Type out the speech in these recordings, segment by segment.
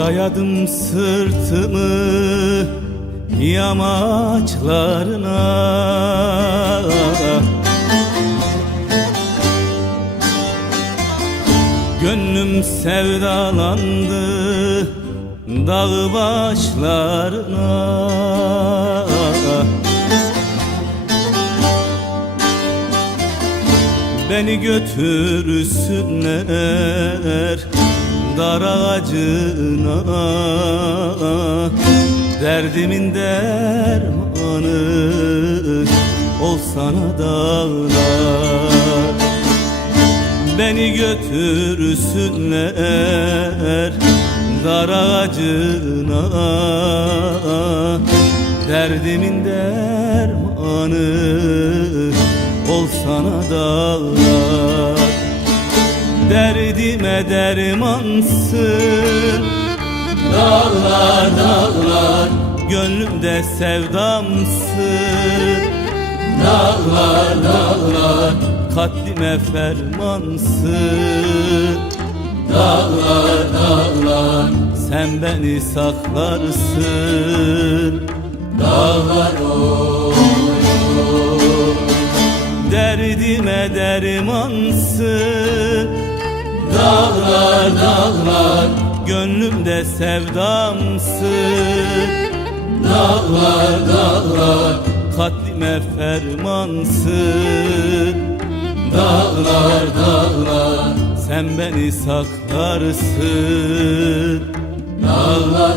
Dayadım sırtımı yamaçlarına. Gönlüm sevdalandı dağ başlarına. Beni götürsünler dar ağacına Derdimin dermanı olsana dağlar. Beni götürsünler dar ağacına Derdimin dermanı olsana dağlar Derdime dermansın. Dağlar dağlar Gönlümde sevdamsın. Dağlar dağlar Katlime fermansın. Dağlar dağlar Sen beni saklarsın. Dağlar Derdime dermansın Dağlar dağlar Gönlümde sevdamsın. Dağlar dağlar Katlime fermansın. Dağlar dağlar Sen beni saklarsın. Dağlar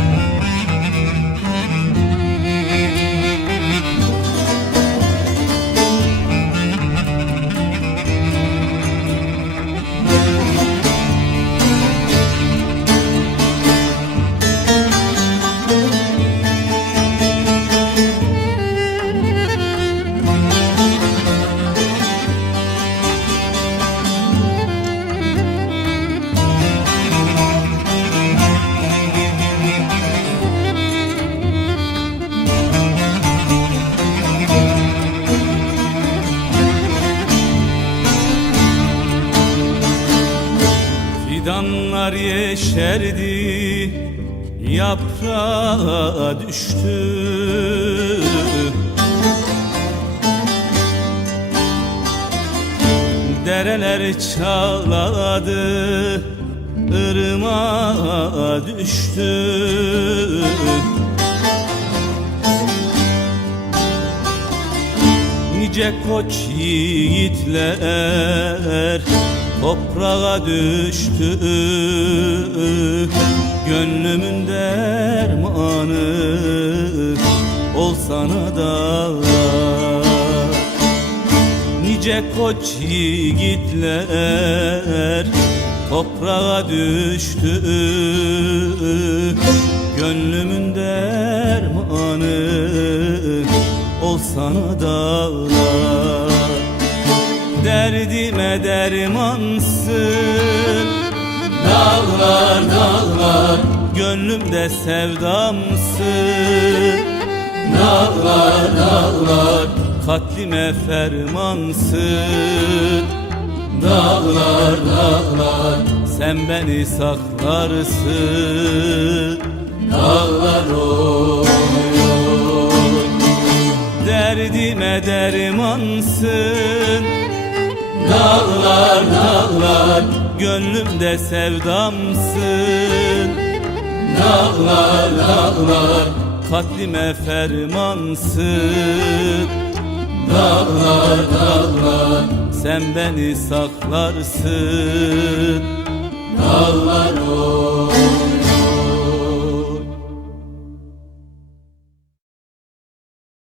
Fidanlar yeşerdi Yaprağa düştü. Dereler çağladı ırmağa düştü. Nice koç yiğitler toprağa düştü. Gönlümün dermanı olsana da. Nice koç yiğitler toprağa düştü. Gönlümün dermanı olsana dağlar Derdime dermansın. Dağlar dağlar. Gönlümde sevdamsın. Dağlar dağlar. Katlime fermansın. Dağlar dağlar. Sen beni saklarsın. Dağlar oy Derdime dermansın dağlar dağlar Gönlümde sevdamsın. Dağlar dağlar Katlime fermansın. Dağlar dağlar Sen beni saklarsın. Dağlar o. oh.